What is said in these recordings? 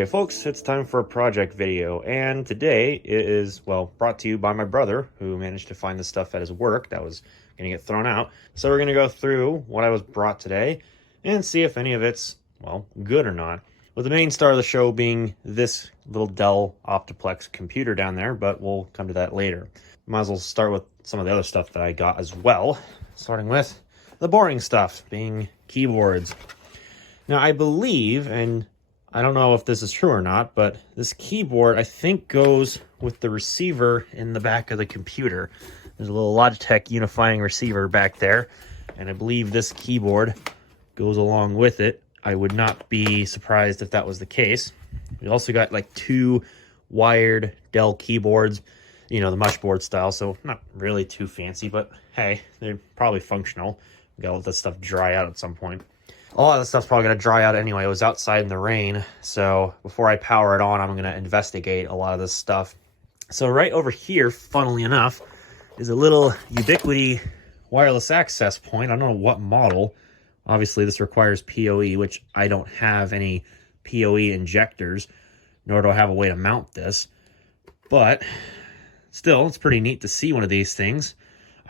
G'day folks, it's time for a project video, and today it is, well, brought to you by my brother, who managed to find the stuff at his work that was going to get thrown out. So we're going to go through what I was brought today and see if any of it's, well, good or not. With the main star of the show being this little Dell Optiplex computer down there, but we'll come to that later. Might as well start with some of the other stuff that I got as well, starting with the boring stuff, being keyboards. Now, I believe, and I don't know if this is true or not, but this keyboard, I think, goes with the receiver in the back of the computer. There's a little Logitech unifying receiver back there, and I believe this keyboard goes along with it. I would not be surprised if that was the case. We also got like two wired Dell keyboards, you know, the mushboard style, so not really too fancy, but hey, they're probably functional. We gotta let this stuff dry out at some point. A lot of the stuff's probably going to dry out anyway. It was outside in the rain, so before I power it on, I'm going to investigate a lot of this stuff. So right over here, funnily enough, is a little Ubiquiti wireless access point. I don't know what model. Obviously, this requires PoE, which I don't have any PoE injectors, nor do I have a way to mount this. But still, it's pretty neat to see one of these things.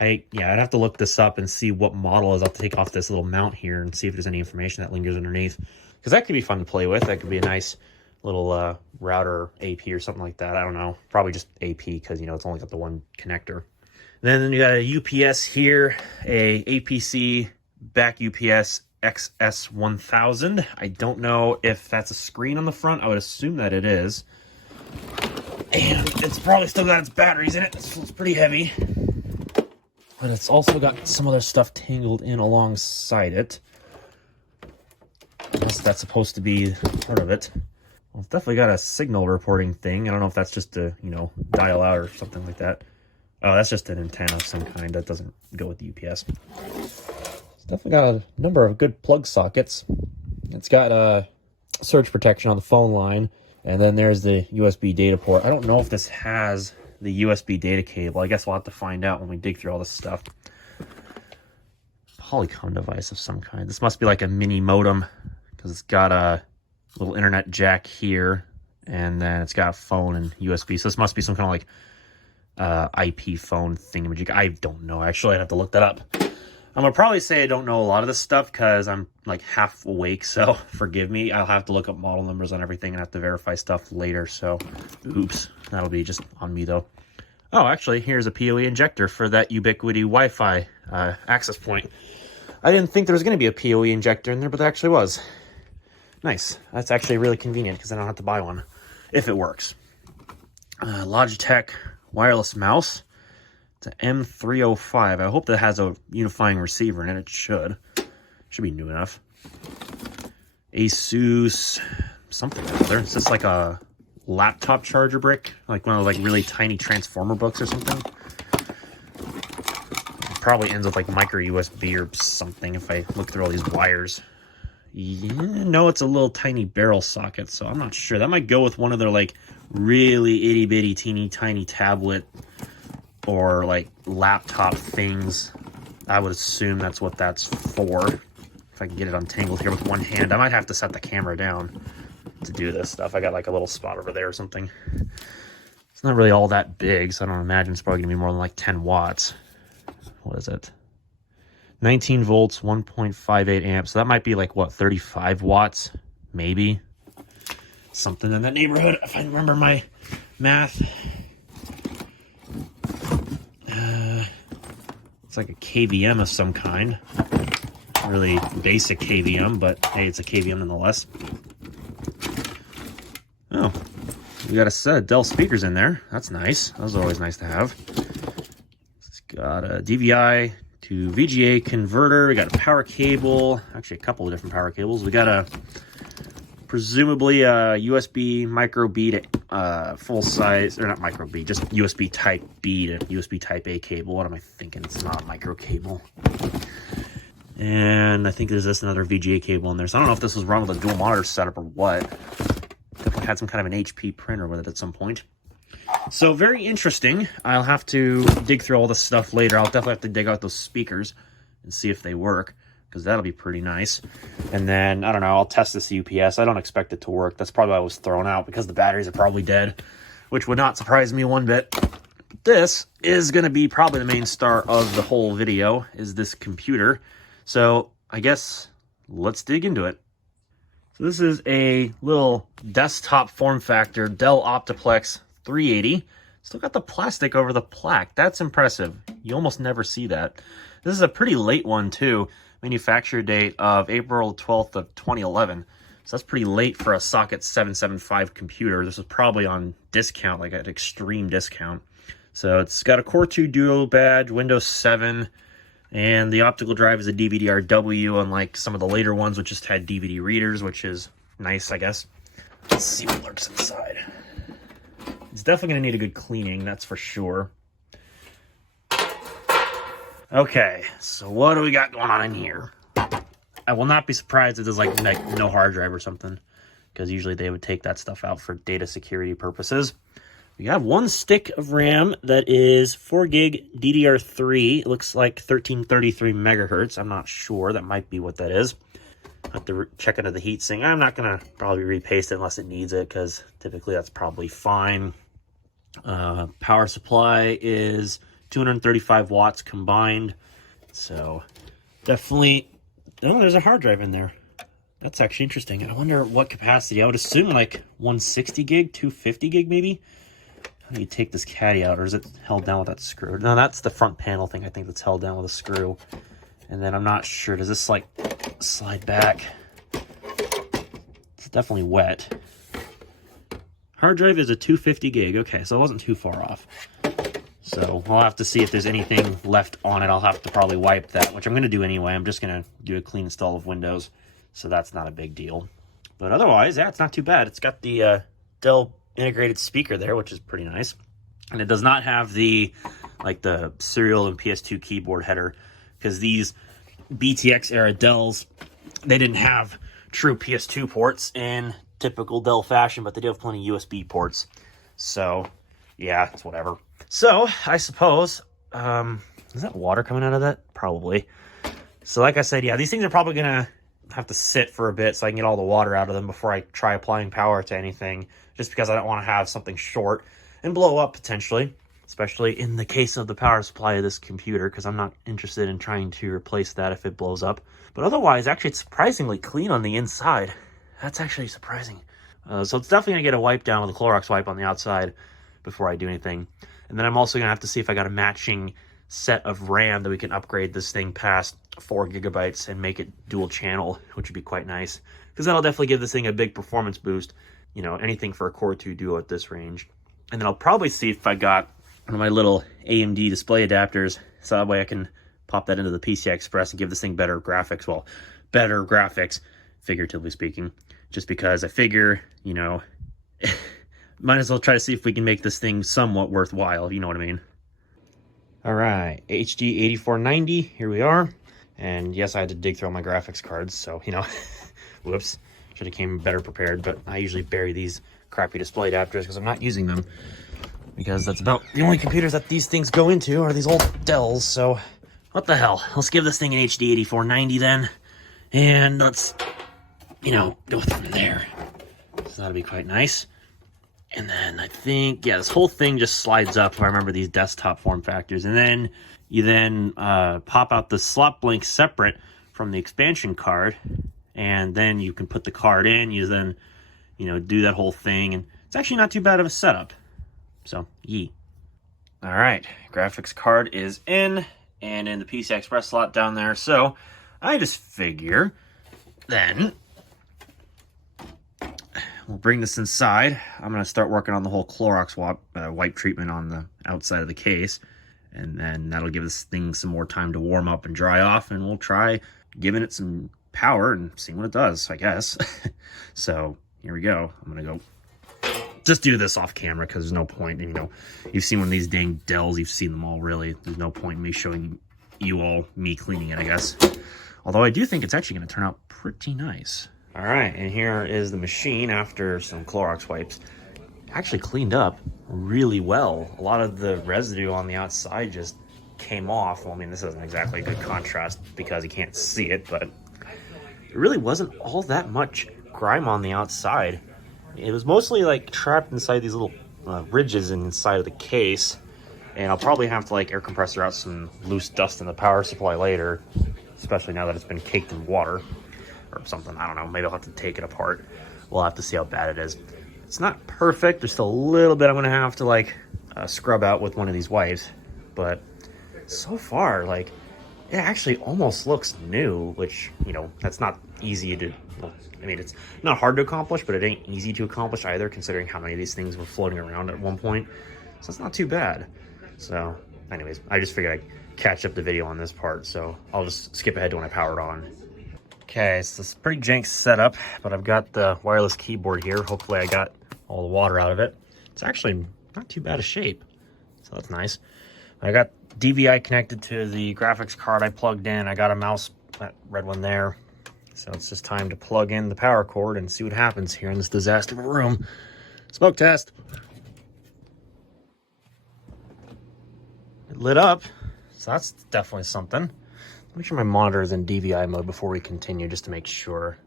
I'd have to look this up and see what model is. I'll take off this little mount here and see if there's any information that lingers underneath. Because that could be fun to play with. That could be a nice little router AP or something like that. I don't know. Probably just AP because, you know, it's only got the one connector. Then you got a UPS here, a APC back UPS XS1000. I don't know if that's a screen on the front. I would assume that it is. And it's probably still got its batteries in it. It's pretty heavy. But it's also got some other stuff tangled in alongside it. Unless that's supposed to be part of it. Well, it's definitely got a signal reporting thing. I don't know if that's just to, you know, dial out or something like that. Oh, that's just an antenna of some kind. That doesn't go with the UPS. It's definitely got a number of good plug sockets. It's got surge protection on the phone line. And then there's the USB data port. I don't know if this has the USB data cable. I guess we'll have to find out when we dig through all this stuff. Polycom device of some kind. This must be like a mini modem because it's got a little internet jack here, and then it's got a phone and USB. So this must be some kind of like IP phone thingamajig. I don't know. Actually, I'd have to look that up. I'm gonna probably say I don't know a lot of this stuff because I'm like half awake, so forgive me. I'll have to look up model numbers on everything and have to verify stuff later, so oops. That'll be just on me though. Oh, actually, here's a PoE injector for that Ubiquiti Wi-Fi access point. I didn't think there was going to be a PoE injector in there, but there actually was. Nice. That's actually really convenient because I don't have to buy one, if it works. Logitech wireless mouse. It's an M305. I hope that has a unifying receiver in it. It should. Should be new enough. Asus something or other. Is this like a laptop charger brick? Like one of those like really tiny transformer books or something? It probably ends with like micro USB or something if I look through all these wires. Yeah, no, it's a little tiny barrel socket, so I'm not sure. That might go with one of their like really itty bitty teeny tiny tablet or like laptop things. I would assume that's what that's for. If I can get it untangled here with one hand. I might have to set the camera down to do this stuff. I got like a little spot over there or something. It's not really all that big, so I don't imagine it's probably gonna be more than like 10 watts. What is it? 19 volts, 1.58 amps. So that might be like what, 35 watts? Maybe. Something in that neighborhood, if I remember my math. It's like a KVM of some kind. Really basic KVM, but hey, it's a KVM nonetheless. Oh, we got a set of Dell speakers in there. That's nice. Those are always nice to have. It's got a DVI to VGA converter. We got a power cable. Actually, a couple of different power cables. We got a presumably a USB micro B to full size, or not micro B, just USB type B to USB type A cable. What am I thinking? It's not a micro cable. And I think there's this another VGA cable in there. So I don't know if this was wrong with a dual monitor setup or what. Definitely had some kind of an HP printer with it at some point. So very interesting. I'll have to dig through all this stuff later. I'll definitely have to dig out those speakers and see if they work. because that'll be pretty nice. And then, I don't know, I'll test this UPS. I don't expect it to work. That's probably why it was thrown out, because the batteries are probably dead, which would not surprise me one bit. But this is going to be probably the main star of the whole video, is this computer. So I guess let's dig into it. So this is a little desktop form factor Dell Optiplex 380. Still got the plastic over the plaque. That's impressive. You almost never see that. This is a pretty late one too. Manufacture date of April 12th of 2011. So that's pretty late for a socket 775 computer. This was probably on discount, like at extreme discount. So it's got a Core 2 Duo badge, Windows 7, and the optical drive is a DVD-RW, unlike some of the later ones which just had DVD readers, which is nice, I guess. Let's see what lurks inside. It's definitely going to need a good cleaning, that's for sure. Okay, so what do we got going on in here? I will not be surprised if there's like no hard drive or something, because usually they would take that stuff out for data security purposes. We have one stick of RAM that is 4 gig DDR3. It looks like 1333 megahertz. I'm not sure. That might be what that is. I have to check into the heatsink. I'm not going to probably repaste it unless it needs it, because typically that's probably fine. Power supply is 235 watts combined. So definitely... Oh, there's a hard drive in there. That's actually interesting. I wonder what capacity. I would assume like 160 gig, 250 gig maybe. How do you take this caddy out, or is it held down with that screw? No, that's the front panel thing, I think, that's held down with a screw. And then I'm not sure, does this like slide back? It's definitely wet. Hard drive is a 250 gig. Okay, so it wasn't too far off. So I'll have to see if there's anything left on it. I'll have to probably wipe that, which I'm going to do anyway. I'm just going to do a clean install of Windows, so that's not a big deal. But otherwise, yeah, it's not too bad. It's got the Dell integrated speaker there, which is pretty nice. And it does not have the serial and PS2 keyboard header, because these BTX era Dells, they didn't have true PS2 ports in typical Dell fashion, but they do have plenty of USB ports. So yeah, it's whatever. So I suppose, is that water coming out of that? Probably. So like I said, yeah, these things are probably gonna have to sit for a bit so I can get all the water out of them before I try applying power to anything, just because I don't want to have something short and blow up potentially, especially in the case of the power supply of this computer, because I'm not interested in trying to replace that if it blows up. But otherwise, actually, it's surprisingly clean on the inside. That's actually surprising. So it's definitely going to get a wipe down with a Clorox wipe on the outside before I do anything. And then I'm also going to have to see if I got a matching set of RAM that we can upgrade this thing past 4 gigabytes and make it dual channel, which would be quite nice, because that'll definitely give this thing a big performance boost. You know, anything for a Core 2 Duo at this range. And then I'll probably see if I got one of my little AMD display adapters, so that way I can pop that into the PCI Express and give this thing better graphics. Well, better graphics, figuratively speaking, just because I figure, you know, might as well try to see if we can make this thing somewhat worthwhile, if you know what I mean. All right, HD 8490, here we are. And yes, I had to dig through all my graphics cards, so, you know, whoops. Should have came better prepared, but I usually bury these crappy display adapters because I'm not using them. Because that's about the only computers that these things go into are these old Dells, so what the hell. Let's give this thing an HD 8490 then, and let's, you know, go from there. So that'll be quite nice. And then I think, yeah, this whole thing just slides up if I remember these desktop form factors. And then you then pop out the slot blink separate from the expansion card, and then you can put the card in. You then, you know, do that whole thing, and it's actually not too bad of a setup. So, yee. All right, graphics card is in, and in the PCI Express slot down there. So I just figure then we'll bring this inside. I'm going to start working on the whole Clorox wipe treatment on the outside of the case. And then that'll give this thing some more time to warm up and dry off. And we'll try giving it some power and seeing what it does, I guess. So here we go. I'm going to go just do this off camera because there's no point. You know, you've seen one of these dang Dells. You've seen them all, really. There's no point in me showing you all me cleaning it, I guess. Although I do think it's actually going to turn out pretty nice. All right, and here is the machine after some Clorox wipes. Actually cleaned up really well. A lot of the residue on the outside just came off. Well, I mean, this isn't exactly a good contrast because you can't see it, but it really wasn't all that much grime on the outside. It was mostly like trapped inside these little ridges inside of the case, and I'll probably have to like air compressor out some loose dust in the power supply later, especially now that it's been caked in water or something. I don't know, maybe I'll have to take it apart. We'll have to see how bad it is. It's not perfect. There's still a little bit I'm gonna have to like scrub out with one of these wipes, but so far, like, it actually almost looks new, which, you know, that's not easy to, well, I mean, it's not hard to accomplish, but it ain't easy to accomplish either, considering how many of these things were floating around at one point. So it's not too bad. So anyways, I just figured I'd catch up the video on this part, so I'll just skip ahead to when I power it on. Okay, so it's a pretty jank setup, but I've got the wireless keyboard here. Hopefully I got all the water out of it. It's actually not too bad a shape, so that's nice. I got DVI connected to the graphics card I plugged in. I got a mouse, that red one there. So it's just time to plug in the power cord and see what happens here in this disaster of a room. Smoke test. It lit up, so that's definitely something. Make sure my monitor is in DVI mode before we continue, just to make sure.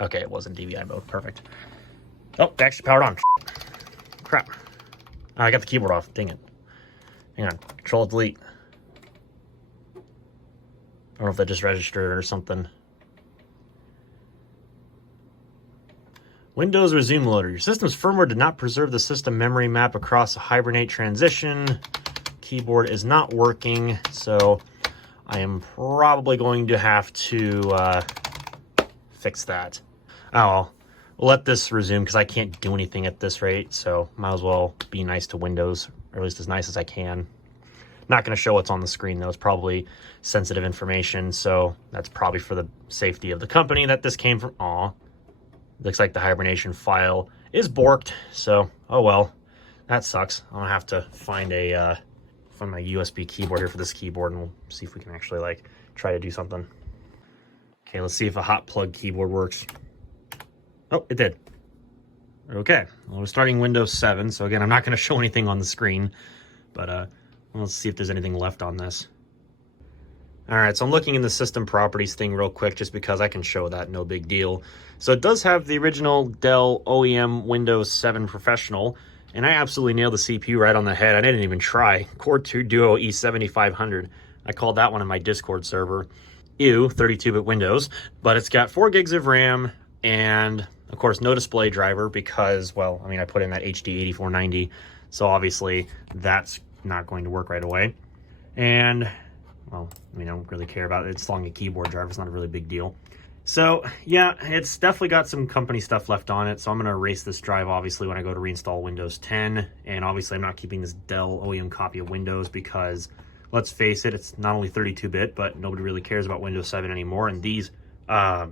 Okay, it was in DVI mode, perfect. Oh, it actually powered on. Crap. Oh, I got the keyboard off, dang it. Hang on, Control Delete. I don't know if that just registered or something. Windows Resume Loader. Your system's firmware did not preserve the system memory map across a Hibernate transition. Keyboard is not working, so I am probably going to have to fix that. Oh, we'll let this resume because I can't do anything at this rate, so might as well be nice to Windows, or at least as nice as I can. Not going to show what's on the screen, though. It's probably sensitive information, so that's probably for the safety of the company that this came from. Aw. Looks like the hibernation file is borked, so oh well. That sucks. I'm going to have to find my USB keyboard here for this keyboard, and we'll see if we can actually like try to do something. Okay, let's see if a hot plug keyboard works. Oh, it did. Okay, well, we're starting Windows 7, so again, I'm not going to show anything on the screen, but let's see if there's anything left on this. All right, so I'm looking in the system properties thing real quick just because I can show that, no big deal. So it does have the original Dell OEM Windows 7 Professional, and I absolutely nailed the CPU right on the head. I didn't even try. Core 2 Duo E7500. I called that one in my Discord server. Ew, 32-bit Windows, but it's got 4 gigs of RAM and, of course, no display driver because, well, I mean, I put in that HD 8490, so obviously that's not going to work right away. And, well, I mean, I don't really care about it. It's long a keyboard driver. It's not a really big deal. So, yeah, it's definitely got some company stuff left on it, so I'm going to erase this drive, obviously, when I go to reinstall Windows 10. And obviously, I'm not keeping this Dell OEM copy of Windows because, let's face it, it's not only 32-bit, but nobody really cares about Windows 7 anymore. And these Dell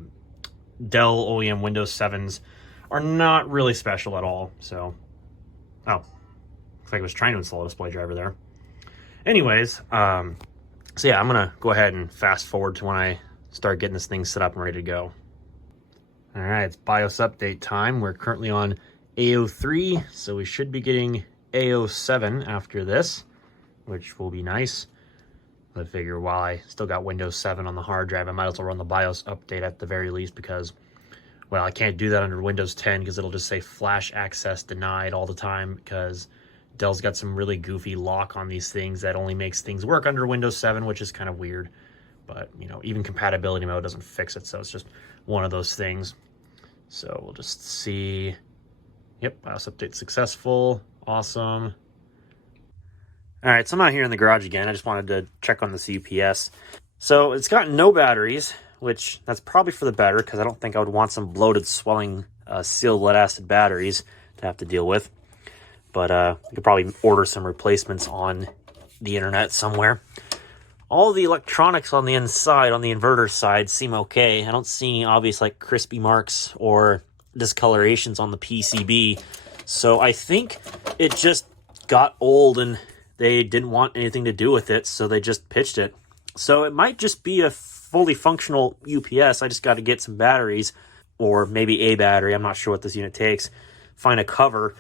OEM Windows 7s are not really special at all. So, oh, looks like I was trying to install a display driver there. Anyways, so yeah, I'm going to go ahead and fast forward to when I start getting this thing set up and ready to go. All right, it's BIOS update time. We're currently on AO3, so we should be getting AO7 after this, which will be nice. I figure while I still got Windows 7 on the hard drive, I might as well run the BIOS update at the very least because, well, I can't do that under Windows 10 because it'll just say flash access denied all the time because Dell's got some really goofy lock on these things that only makes things work under Windows 7, which is kind of weird. But, you know, even compatibility mode doesn't fix it, so it's just one of those things. So we'll just see. Yep, BIOS update successful. Awesome. All right, so I'm out here in the garage again. I just wanted to check on this UPS. So it's got no batteries, which that's probably for the better because I don't think I would want some bloated, swelling, sealed lead acid batteries to have to deal with. But you could probably order some replacements on the internet somewhere. All the electronics on the inside, on the inverter side, seem okay. I don't see any obvious like crispy marks or discolorations on the PCB. So I think it just got old and they didn't want anything to do with it, so they just pitched it. So it might just be a fully functional UPS. I just got to get some batteries, or maybe a battery. I'm not sure what this unit takes. Find a cover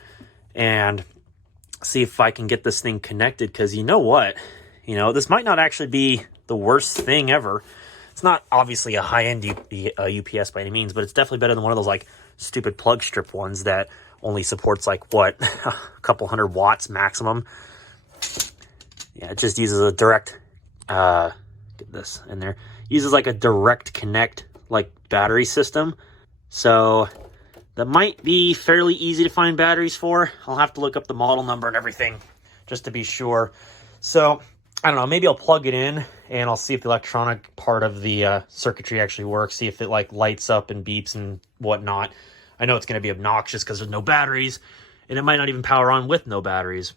and see if I can get this thing connected, because you know what? You know, this might not actually be the worst thing ever. It's not obviously a high-end UPS by any means, but it's definitely better than one of those like stupid plug strip ones that only supports like what, a couple hundred watts maximum. Yeah, it just uses a direct, get this in there, uses like a direct connect like battery system. So that might be fairly easy to find batteries for. I'll have to look up the model number and everything just to be sure. So I don't know, maybe I'll plug it in and I'll see if the electronic part of the circuitry actually works, see if it like lights up and beeps and whatnot. I know it's going to be obnoxious because there's no batteries, and it might not even power on with no batteries,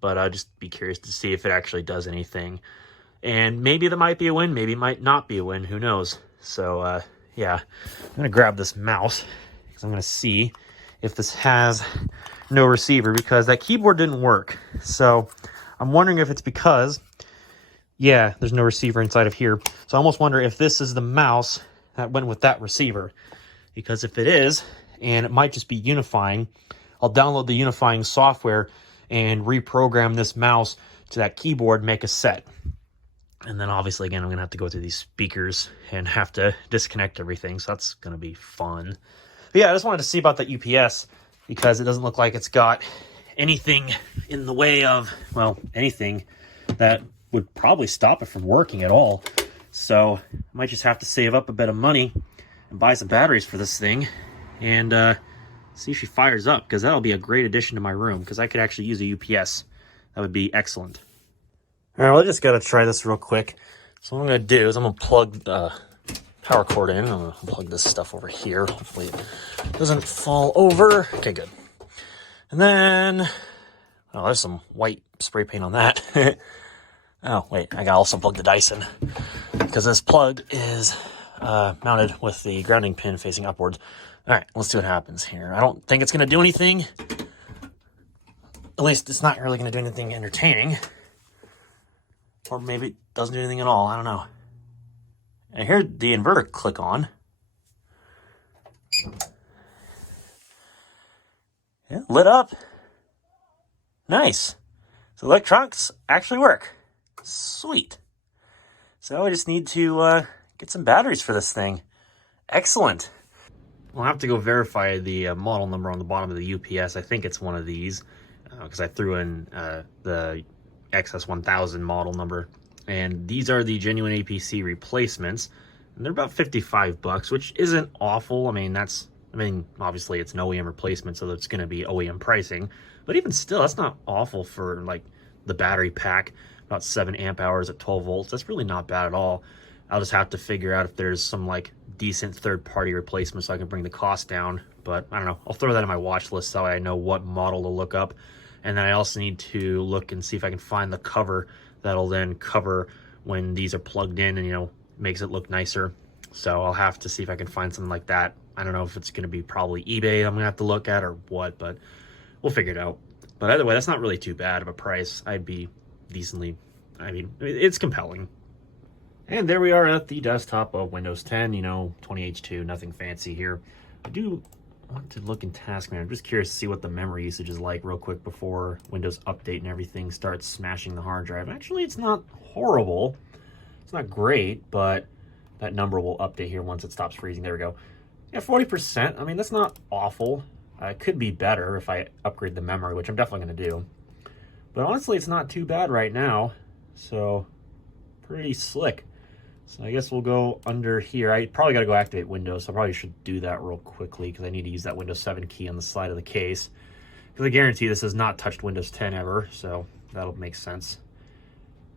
but I'll just be curious to see if it actually does anything. And maybe that might be a win, maybe it might not be a win, who knows. So yeah, I'm going to grab this mouse because I'm going to see if this has no receiver, because that keyboard didn't work. So I'm wondering if it's because, yeah, there's no receiver inside of here. So I almost wonder if this is the mouse that went with that receiver. Because if it is, and it might just be unifying, I'll download the unifying software and reprogram this mouse to that keyboard, make a set. And then obviously, again, I'm going to have to go through these speakers and have to disconnect everything. So that's going to be fun. But yeah, I just wanted to see about that UPS because it doesn't look like it's got anything in the way of, well, anything that would probably stop it from working at all. So I might just have to save up a bit of money and buy some batteries for this thing and see if she fires up, because that'll be a great addition to my room, because I could actually use a UPS. That would be excellent. All right, well, I just got to try this real quick. So what I'm going to do is I'm going to plug the power cord in. I'm going to plug this stuff over here. Hopefully it doesn't fall over. Okay, good. And then, oh, there's some white spray paint on that. Oh, wait, I got to also plug the Dyson, because this plug is mounted with the grounding pin facing upwards. All right, let's see what happens here. I don't think it's going to do anything. At least it's not really going to do anything entertaining. Or maybe it doesn't do anything at all. I don't know. I hear the inverter click on. Yeah, lit up. Nice. So electronics actually work. Sweet. So I just need to get some batteries for this thing. Excellent. I'll have to go verify the model number on the bottom of the UPS. I think it's one of these, because I threw in the XS1000 model number. And these are the genuine APC replacements. And they're about 55 bucks, which isn't awful. I mean, obviously it's an OEM replacement, so it's going to be OEM pricing. But even still, that's not awful for like the battery pack. About 7 amp hours at 12 volts. That's really not bad at all. I'll just have to figure out if there's some like decent third-party replacement so I can bring the cost down. But I don't know. I'll throw that in my watch list so I know what model to look up. And then I also need to look and see if I can find the cover that'll then cover when these are plugged in and, you know, makes it look nicer. So I'll have to see if I can find something like that. I don't know if it's going to be probably eBay I'm going to have to look at or what, but we'll figure it out. But either way, that's not really too bad of a price. I'd be decently, I mean, it's compelling. And there we are at the desktop of Windows 10, you know, 20H2, nothing fancy here. I do want to look in Task Manager. I'm just curious to see what the memory usage is like real quick before Windows Update and everything starts smashing the hard drive. Actually, it's not horrible. It's not great, but that number will update here once it stops freezing. There we go. Yeah, 40%. I mean, that's not awful. It could be better if I upgrade the memory, which I'm definitely going to do. But honestly, it's not too bad right now. So, pretty slick. So I guess we'll go under here. I probably got to go activate Windows, so I probably should do that real quickly because I need to use that Windows 7 key on the side of the case. Because I guarantee this has not touched Windows 10 ever, so that'll make sense.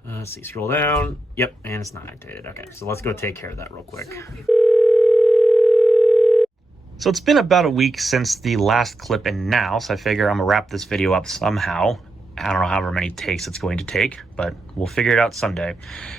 Let's see, scroll down. Yep, and it's not activated. Okay, so let's go take care of that real quick. So it's been about a week since the last clip and now, so I figure I'm going to wrap this video up somehow. I don't know however many takes it's going to take, but we'll figure it out someday.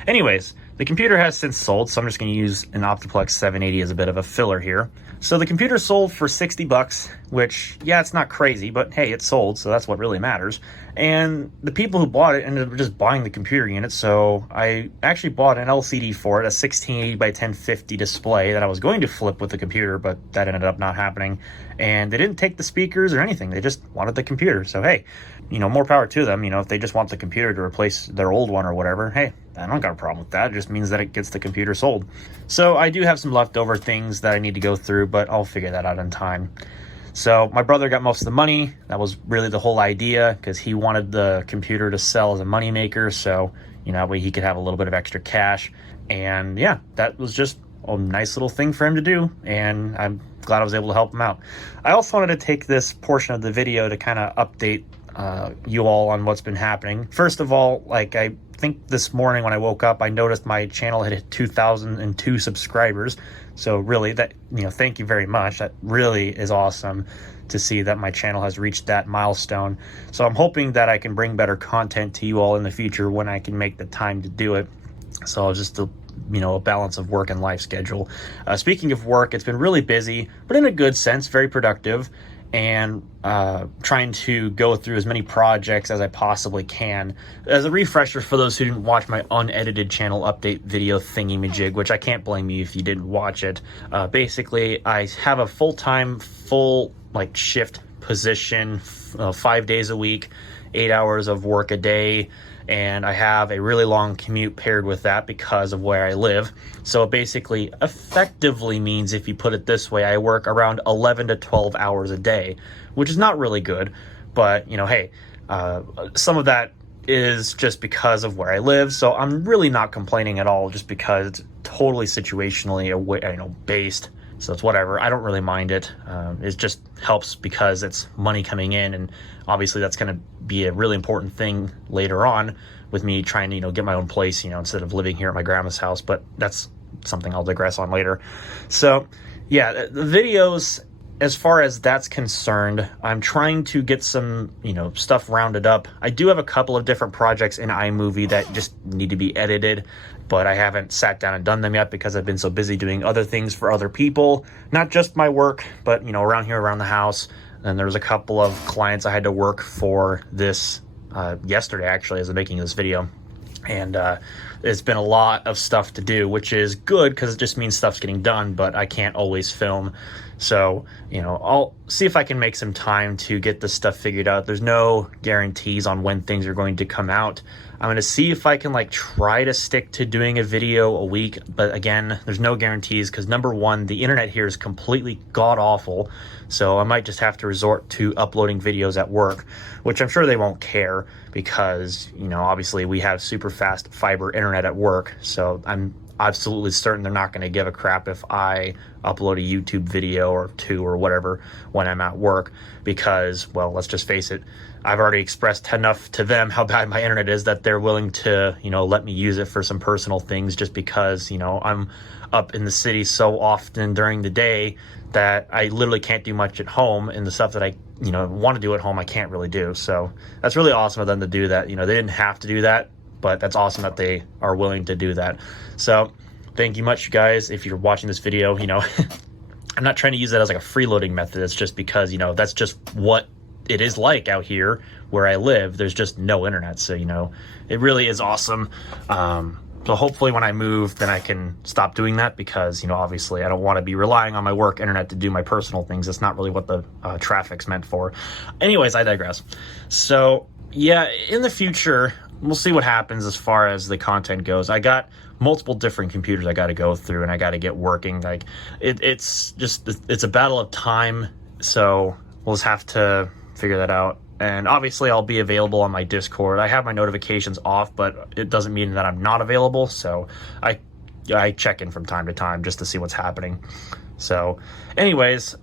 Anyways, The computer has since sold, so I'm just going to use an Optiplex 780 as a bit of a filler here. So the computer sold for 60 bucks, which, yeah, it's not crazy, but hey, it sold, so that's what really matters. And the people who bought it ended up just buying the computer unit, so I actually bought an LCD for it, a 1680 by 1050 display that I was going to flip with the computer, but that ended up not happening. And they didn't take the speakers or anything, they just wanted the computer. So hey, more power to them. If they just want the computer to replace their old one or whatever, hey, I don't got a problem with that. It just means that it gets the computer sold. So I do have some leftover things that I need to go through, but I'll figure that out in time. So my brother got most of the money. That was really the whole idea, because he wanted the computer to sell as a moneymaker. So, that way he could have a little bit of extra cash. And yeah, that was just a nice little thing for him to do. And I'm glad I was able to help him out. I also wanted to take this portion of the video to kind of update you all on what's been happening. First of all, I think this morning when I woke up, I noticed my channel had hit 2,002 subscribers. So really, that thank you very much. That really is awesome to see that my channel has reached that milestone. So I'm hoping that I can bring better content to you all in the future when I can make the time to do it. So just a balance of work and life schedule. Speaking of work, it's been really busy, but in a good sense, very productive. And trying to go through as many projects as I possibly can. As a refresher for those who didn't watch my unedited channel update video thingy-majig, which I can't blame you if you didn't watch it. Basically, I have a full-time, shift position, 5 days a week, 8 hours of work a day, and I have a really long commute paired with that because of where I live. So it basically effectively means, if you put it this way, I work around 11 to 12 hours a day, which is not really good, but hey, some of that is just because of where I live, so I'm really not complaining at all, just because it's totally situationally based. So it's whatever. I don't really mind it. It just helps because it's money coming in, and obviously that's going to be a really important thing later on with me trying to, get my own place, instead of living here at my grandma's house. But that's something I'll digress on later. So yeah, the videos, as far as that's concerned, I'm trying to get some, stuff rounded up. I do have a couple of different projects in iMovie that just need to be edited, but I haven't sat down and done them yet because I've been so busy doing other things for other people, not just my work, but, around here, around the house. And there's a couple of clients I had to work for this yesterday, actually, as I'm making this video. And it's been a lot of stuff to do, which is good because it just means stuff's getting done, but I can't always film. So, I'll see if I can make some time to get this stuff figured out. There's no guarantees on when things are going to come out. I'm going to see if I can try to stick to doing a video a week. But again, there's no guarantees because, number one, the internet here is completely god-awful. So I might just have to resort to uploading videos at work, which I'm sure they won't care because, obviously we have super fast fiber internet at work. So I'm absolutely certain they're not going to give a crap if I upload a YouTube video or two or whatever when I'm at work because, well, let's just face it, I've already expressed enough to them how bad my internet is that they're willing to, let me use it for some personal things just because, I'm up in the city so often during the day that I literally can't do much at home, and the stuff that I, want to do at home I can't really do. So that's really awesome of them to do that. They didn't have to do that, but that's awesome that they are willing to do that. So thank you much, guys. If you're watching this video, I'm not trying to use that as a freeloading method. It's just because, that's just what it is like out here where I live. There's just no internet. So, it really is awesome. So hopefully when I move, then I can stop doing that because, obviously I don't want to be relying on my work internet to do my personal things. That's not really what the traffic's meant for. Anyways, I digress. So yeah, in the future, we'll see what happens as far as the content goes. I got multiple different computers I got to go through and I got to get working. It's a battle of time. So we'll just have to figure that out. And obviously I'll be available on my Discord. I have my notifications off, but it doesn't mean that I'm not available. So I check in from time to time just to see what's happening. So anyways,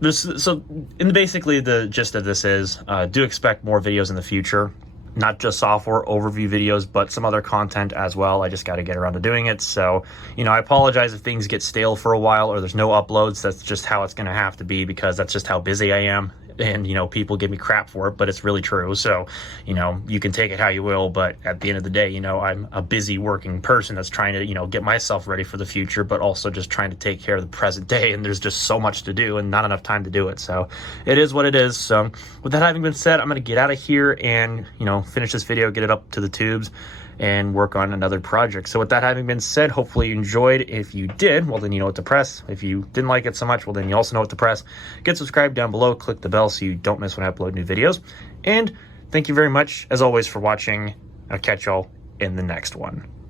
basically the gist of this is, do expect more videos in the future. Not just software overview videos, but some other content as well. I just got to get around to doing it. So, I apologize if things get stale for a while or there's no uploads. That's just how it's going to have to be because that's just how busy I am. and, you know, people give me crap for it, but it's really true. So, you know, you can take it how you will, but at the end of the day, you know, I'm a busy working person that's trying to, you know, get myself ready for the future, but also just trying to take care of the present day. And there's just so much to do and not enough time to do it. So it is what it is. So with that having been said, I'm going to get out of here and, you know, finish this video, get it up to the tubes, and work on another project. So with that having been said, hopefully you enjoyed. If you did, well, then you know what to press. If you didn't like it so much, well, then you also know what to press. Get subscribed down below, click the bell so you don't miss when I upload new videos. And thank you very much, as always, for watching. I'll catch y'all in the next one.